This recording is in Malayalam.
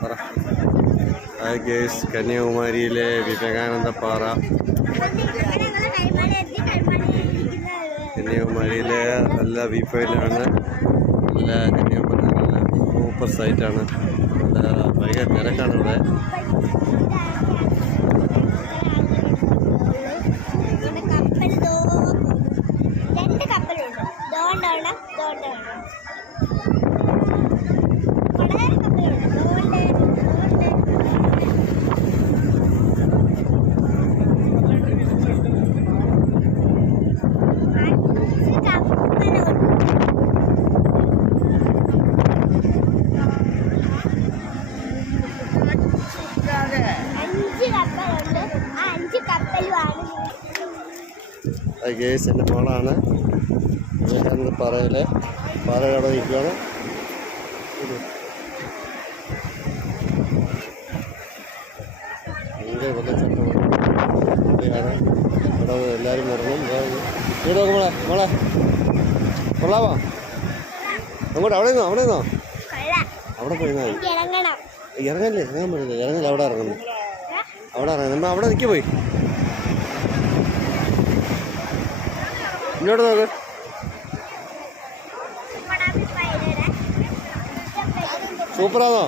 ഹായ് ഗേസ്, കന്യാകുമാരിയിലെ വിവേകാനന്ദ പാറ. കന്യാകുമാരിയിലെ നല്ല വ്യൂ പോയിന്റാണ്. നല്ല കന്യാകുമാരി നല്ല സൂപ്പർ സൈറ്റാണ്. നല്ല ഭയങ്കര തിരക്കാണ് ഇവിടെ. ഗേസ് എൻ്റെ മോളാണ്. വിവേകാനന്ദ പാറയിലെ പാറയുടെ നിൽക്കുകയാണ്. ഭയങ്കര വെള്ളച്ചാട്ടമാണ്. ഇവിടെ എല്ലാവരും വരണം. ഇവിടെ മോളെ മോളെ കൊള്ളാമോ? അങ്ങോട്ട് അവിടെ നിന്നോ അവിടെ പോയി ഇറങ്ങല്ലേ? ഇറങ്ങാൻ പറ്റില്ല. ഇറങ്ങില്ല, അവിടെ ഇറങ്ങുന്നു. അവിടെ ഇറങ്ങുന്നു. നമ്മൾ അവിടെ നിൽക്കി പോയി. ഇങ്ങോട്ട് നോക്ക്. സൂപ്പറാണോ?